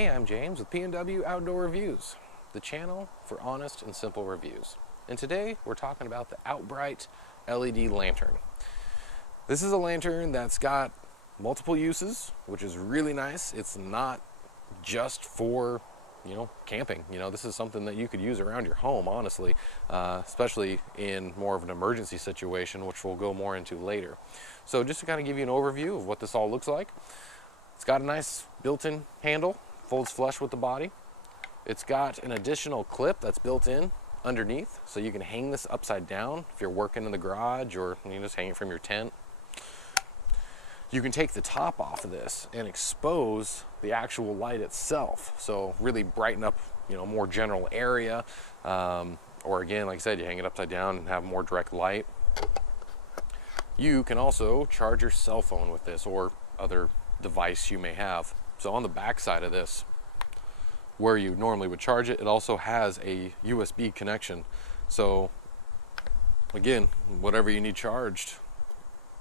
Hey, I'm James with P&W Outdoor Reviews, the channel for honest and simple reviews. And today we're talking about the Outbright LED lantern. This is a lantern that's got multiple uses, which is really nice. It's not just for, camping. This is something that you could use around your home, honestly, especially in more of an emergency situation, which we'll go more into later. So just to kind of give you an overview of what this all looks like. It's got a nice built-in handle, folds flush with the body. It's got an additional clip that's built in underneath, so you can hang this upside down if you're working in the garage, or you can just hang it from your tent. You can take the top off of this and expose the actual light itself, so really brighten up, more general area. Or again, like I said, you hang it upside down and have more direct light. You can also charge your cell phone with this or other device you may have. So on the back side of this, where you normally would charge it, it also has a USB connection. So again, whatever you need charged,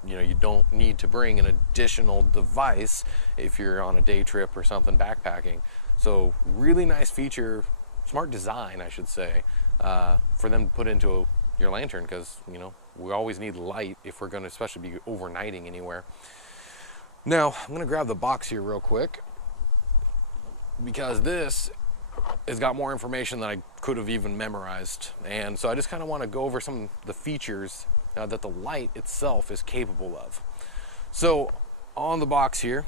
you don't need to bring an additional device if you're on a day trip or something backpacking. So really nice feature, smart design, I should say, for them to put into your lantern, because we always need light if we're going to especially be overnighting anywhere. Now I'm going to grab the box here real quick, because this has got more information than I could have even memorized, and so I just kind of want to go over some of the features that the light itself is capable of. So on the box here,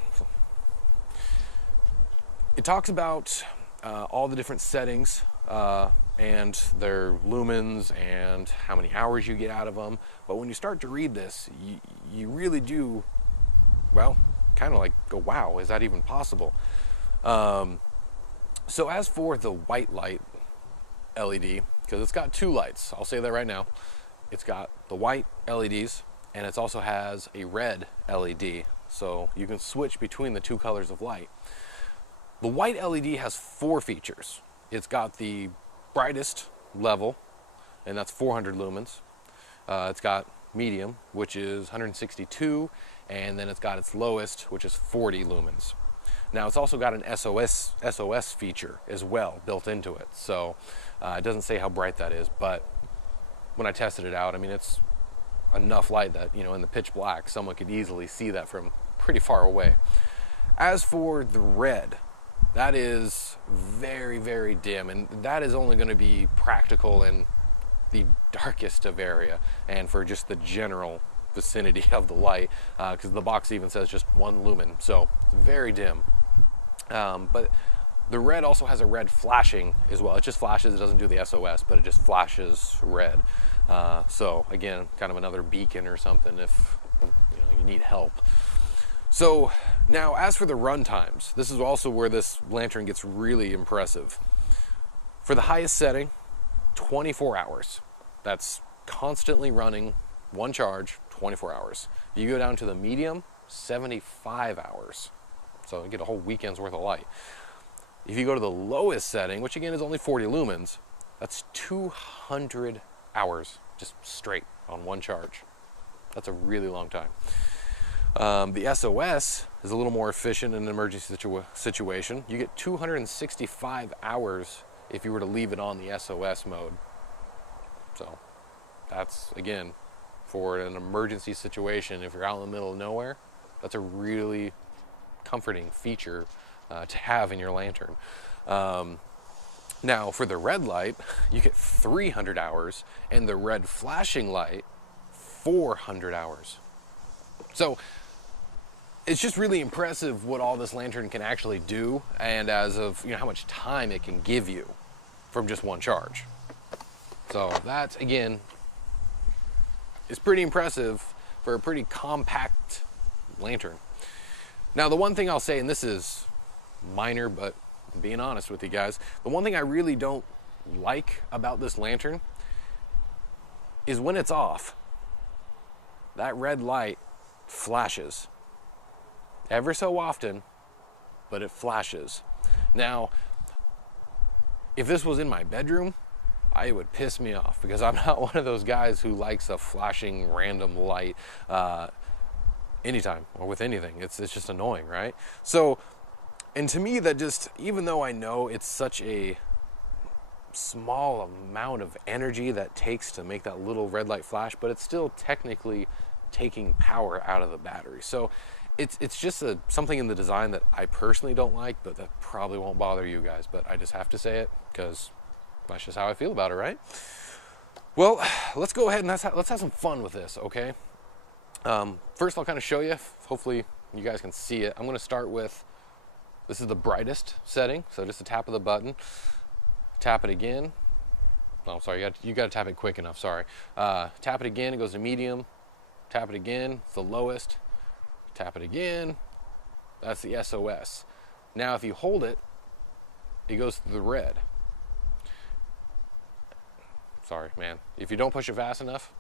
it talks about all the different settings and their lumens and how many hours you get out of them. But when you start to read this, you really do, kind of like go, wow, is that even possible? So as for the white light LED, because it's got two lights, I'll say that right now. It's got the white LEDs, and it also has a red LED, so you can switch between the two colors of light. The white LED has four features. It's got the brightest level, and that's 400 lumens. It's got medium, which is 162, and then it's got its lowest, which is 40 lumens. Now it's also got an SOS feature as well built into it, so it doesn't say how bright that is, but when I tested it out, it's enough light that, in the pitch black, someone could easily see that from pretty far away. As for the red, that is very, very dim, and that is only going to be practical in the darkest of area and for just the general vicinity of the light, because the box even says just 1 lumen, so it's very dim. But the red also has a red flashing as well. It just flashes, it doesn't do the SOS, but it just flashes red. So again, kind of another beacon or something if you need help. So now as for the run times, this is also where this lantern gets really impressive. For the highest setting, 24 hours. That's constantly running, one charge, 24 hours. You go down to the medium, 75 hours. So you get a whole weekend's worth of light. If you go to the lowest setting, which again is only 40 lumens, that's 200 hours just straight on one charge. That's a really long time. The SOS is a little more efficient in an emergency situation. You get 265 hours if you were to leave it on the SOS mode. So that's, again, for an emergency situation, if you're out in the middle of nowhere, that's a really comforting feature to have in your lantern. Now for the red light, you get 300 hours, and the red flashing light, 400 hours. So it's just really impressive what all this lantern can actually do, and as of how much time it can give you from just one charge. So that, again, is pretty impressive for a pretty compact lantern. Now the one thing I'll say, and this is minor, but I'm being honest with you guys, the one thing I really don't like about this lantern is when it's off, that red light flashes ever so often, but it flashes. Now if this was in my bedroom, it would piss me off, because I'm not one of those guys who likes a flashing random light anytime or with anything. It's just annoying, right? So And to me, that just, even though I know it's such a small amount of energy that takes to make that little red light flash, but it's still technically taking power out of the battery. So it's just something in the design that I personally don't like, but that probably won't bother you guys. But I just have to say it because that's just how I feel about it, right? Well, let's go ahead and let's have some fun with this, okay? First, I'll kind of show you. Hopefully, you guys can see it. I'm going to start with, this is the brightest setting, so just a tap of the button. Tap it again. Oh, sorry, you got to tap it quick enough, sorry. Tap it again, it goes to medium. Tap it again, it's the lowest. Tap it again, that's the SOS. Now, if you hold it, it goes to the red. Sorry, man. If you don't push it fast enough,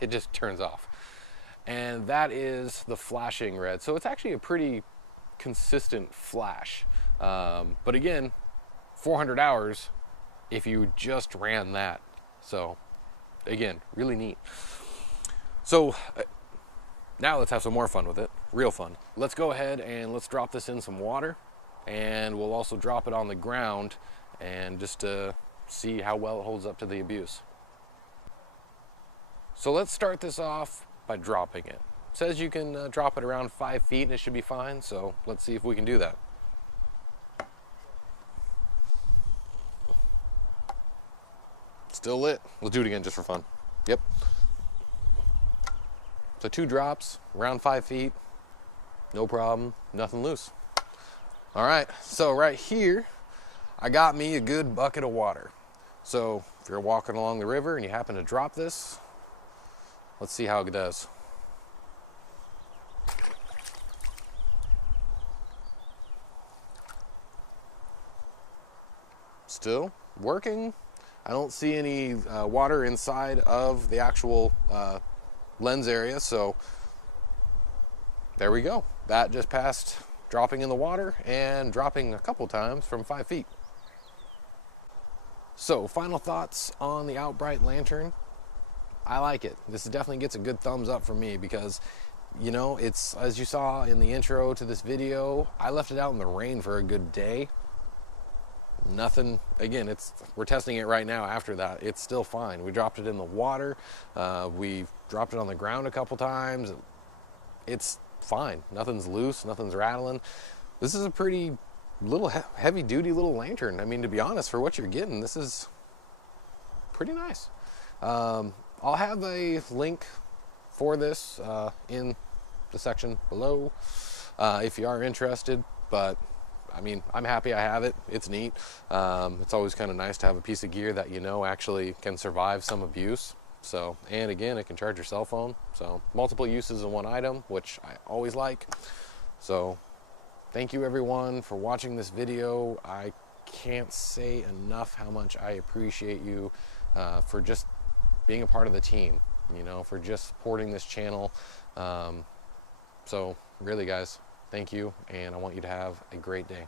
it just turns off. And that is the flashing red. So it's actually a pretty consistent flash. But again, 400 hours if you just ran that. So again, really neat. So now let's have some more fun with it. Real fun. Let's go ahead and let's drop this in some water, and we'll also drop it on the ground and just see how well it holds up to the abuse. So let's start this off by dropping it. It says you can drop it around 5 feet and it should be fine, so let's see if we can do that. Still lit. Let's do it again just for fun. Yep. So 2 drops, around 5 feet, no problem, nothing loose. All right, so right here, I got me a good bucket of water. So if you're walking along the river and you happen to drop this, let's see how it does. Still working. I don't see any water inside of the actual lens area, so there we go. That just passed dropping in the water and dropping a couple times from 5 feet. So final thoughts on the Outbright lantern. I like it. This definitely gets a good thumbs up from me because, you know, it's, as you saw in the intro to this video, I left it out in the rain for a good day. Nothing, again, we're testing it right now after that. It's still fine. We dropped it in the water. We dropped it on the ground a couple times. It's fine. Nothing's loose, nothing's rattling. This is a pretty little heavy duty little lantern. I mean, to be honest, for what you're getting, this is pretty nice. I'll have a link for this in the section below if you are interested, but I mean, I'm happy I have it. It's neat. It's always kind of nice to have a piece of gear that you know actually can survive some abuse. So, and again, it can charge your cell phone. So multiple uses in one item, which I always like. So thank you everyone for watching this video. I can't say enough how much I appreciate you for just being a part of the team, you know, for just supporting this channel. So really guys, thank you, and I want you to have a great day.